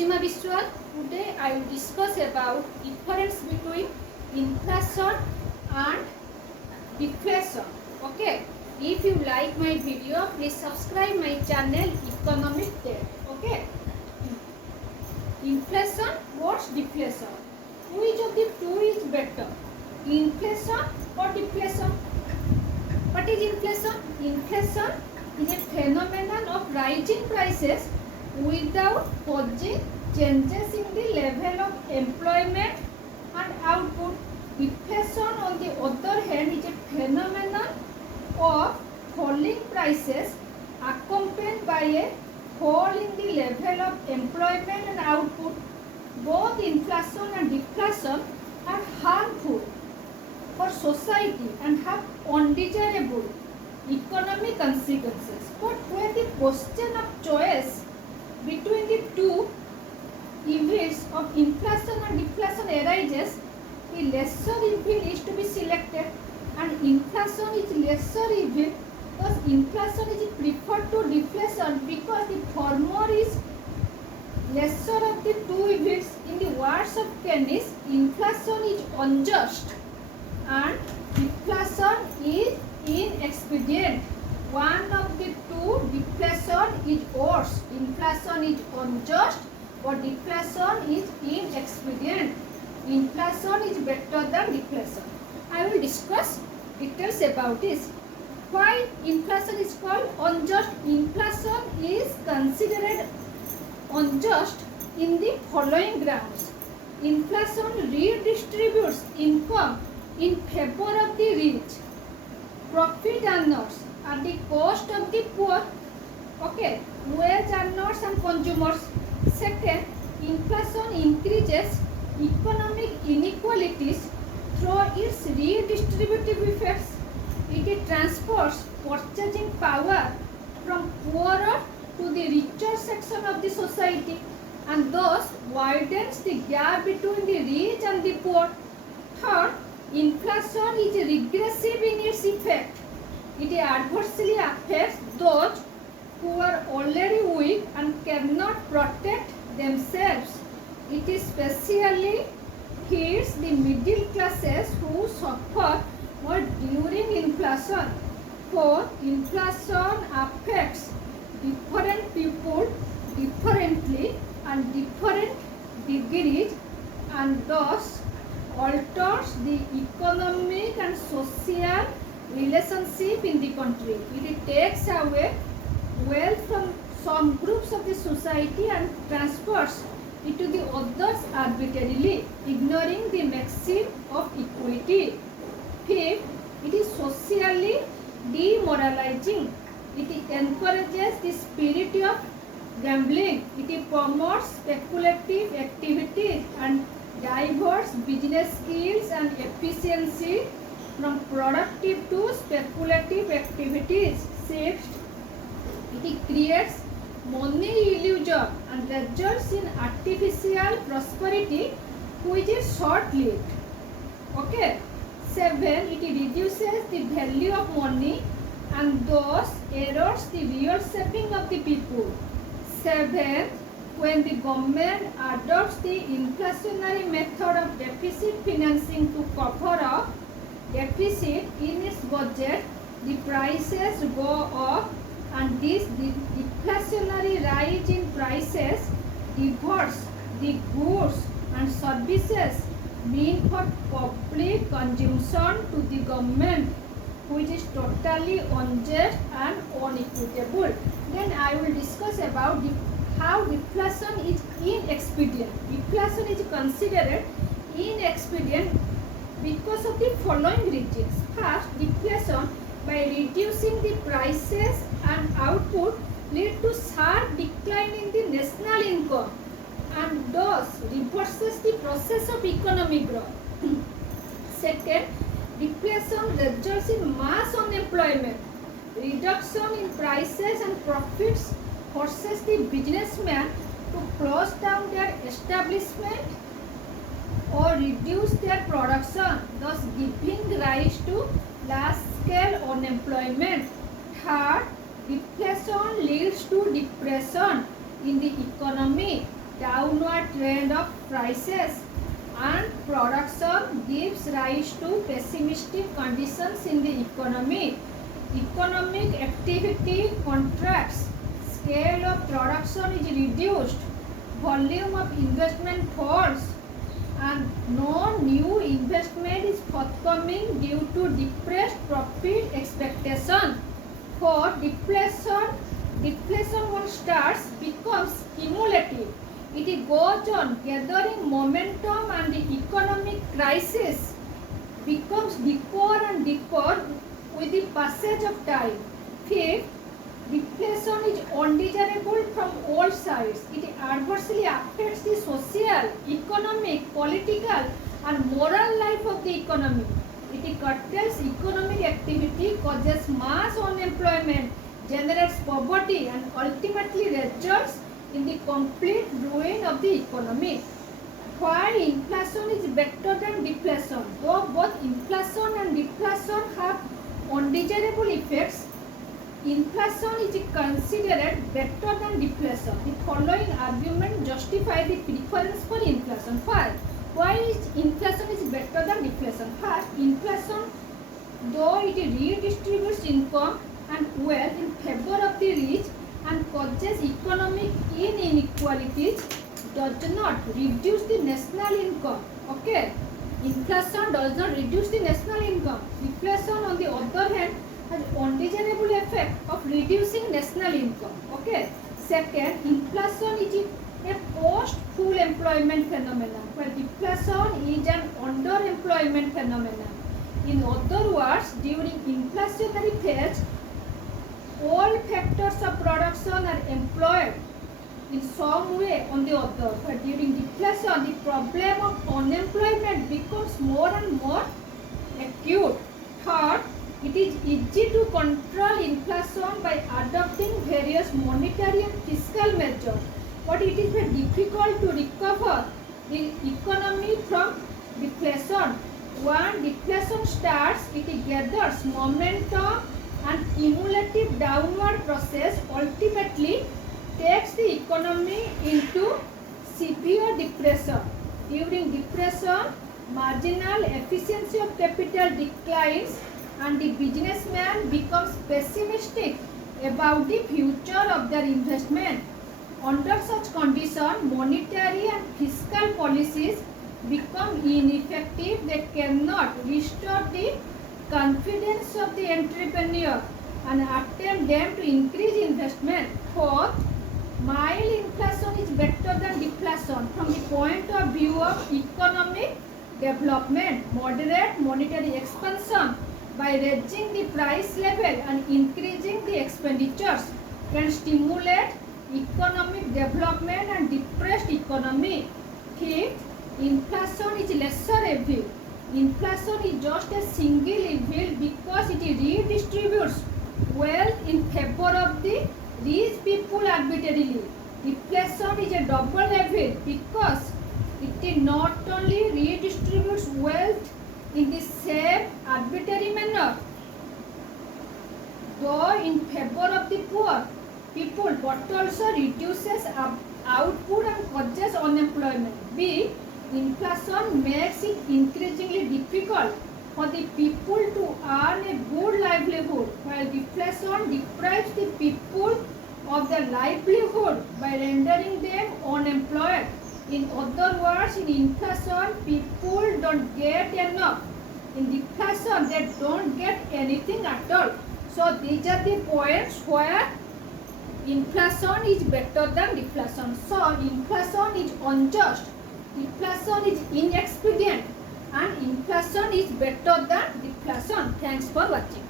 Asima Biswal. Today I will discuss about difference between inflation and deflation. Okay. If you like my video, please subscribe my channel Economic Tech. Okay. Inflation versus deflation. Which of the two is better? Inflation or deflation? What is inflation? Inflation is a phenomenon of rising prices without causing changes in the level of employment and output. Deflation, on the other hand, is a phenomenon of falling prices accompanied by a fall in the level of employment and output. Both inflation and deflation are harmful for society and have undesirable economic consequences. But when the question of choice between the two evils of inflation and deflation arises, the lesser evil is to be selected, and inflation is lesser evil. Thus, inflation is preferred to deflation because the former is lesser of the two evils. In the words of Keynes, inflation is unjust and deflation is inexpedient. One of the two, deflation is worse. Inflation is unjust, but deflation is inexpedient. Inflation is better than deflation. I will discuss details about this. Why inflation is called unjust? Inflation is considered unjust in the following grounds. Inflation redistributes income in favor of the rich. Profit earners at the cost of the poor. Okay, wage earners and consumers. Second, inflation increases economic inequalities through its redistributive effects. It transfers purchasing power from poorer to the richer section of the society and thus widens the gap between the rich and the poor. Third, inflation is regressive in its effect. It adversely affects those who are already weak and cannot protect themselves. It especially hits the middle classes who suffer more during inflation. Fourth, inflation affects different people differently and different degrees and thus alters the economic and social relationship in the country. It takes away wealth from some groups of the society and transfers it to the others arbitrarily, ignoring the maxim of equity. Fifth, it is socially demoralizing. It encourages the spirit of gambling. It promotes speculative activities and diverts business skills and efficiency from productive to speculative activities. Sixth, it creates money illusion and results in artificial prosperity which is short-lived. Okay. 7. It reduces the value of money and thus erodes the real shaping of the people. 7. When the government adopts the inflationary method of deficit financing to cover up deficit in its budget, the prices go up and this deflationary rise in prices diverts the goods and services mean for public consumption to the government, which is totally unjust and unequitable. Then I will discuss about how deflation is inexpedient. Deflation is considered inexpedient because of the following reasons. First, deflation by reducing the prices and output lead to sharp decline in the national income and thus reverses the process of economic growth. Second, deflation results in mass unemployment. Reduction in prices and profits forces the businessmen to close down their establishment or reduce their production, thus giving rise to large-scale unemployment. Third, deflation leads to depression in the economy downward trend of prices, and production gives rise to pessimistic conditions in the economy. Economic activity contracts, scale of production is reduced, volume of investment falls, and no new investment is forthcoming due to depressed profit expectation. For deflation once starts becomes cumulative. It goes on gathering momentum, and the economic crisis becomes deeper and deeper with the passage of time. Fifth, deflation is undesirable from all sides. It adversely affects the social, economic, political, and moral life of the economy. It curtails economic activity, causes mass unemployment, generates poverty, and ultimately results in the complete ruin of the economy. Why inflation is better than deflation? Though both inflation and deflation have undesirable effects, inflation is considered better than deflation. The following argument justify the preference for inflation. First, why is inflation is better than deflation? First, inflation, though it redistributes income and wealth in favor of the rich and causes economic inequalities, does not reduce the national income. Okay, inflation does not reduce the national income. Deflation, on the other hand, has undesirable effect of reducing national income. Okay. Second, inflation is a post-full employment phenomenon, while deflation is an underemployment phenomenon. In other words, during inflationary phase, all factors of production are employed in some way on the other, but during deflation, the problem of unemployment becomes more and more acute. Third, it is easy to control inflation by adopting various monetary and fiscal measures, but it is very difficult to recover the economy from deflation. When deflation starts, it gathers momentum and cumulative downward process ultimately takes the economy into severe depression. During depression, marginal efficiency of capital declines and the businessman becomes pessimistic about the future of their investment. Under such conditions, monetary and fiscal policies become ineffective. They cannot restore the confidence of the entrepreneur and attempt them to increase investment. Fourth, mild inflation is better than deflation from the point of view of economic development. Moderate monetary expansion by raising the price level and increasing the expenditures can stimulate economic development and depressed economy. Fifth, inflation is lesser evil. Inflation is just a single evil because it redistributes wealth in favor of the rich people arbitrarily. Deflation is a double evil because it not only redistributes wealth in the same arbitrary manner, though in favor of the poor people, but also reduces output and causes unemployment. B. Inflation makes it increasingly difficult for the people to earn a good livelihood, while deflation deprives the people of their livelihood by rendering them unemployed. In other words, in inflation, people don't get enough. In deflation, they don't get anything at all. So these are the points where inflation is better than deflation. So inflation is unjust, deflation is inexpedient, and inflation is better than deflation. Thanks for watching.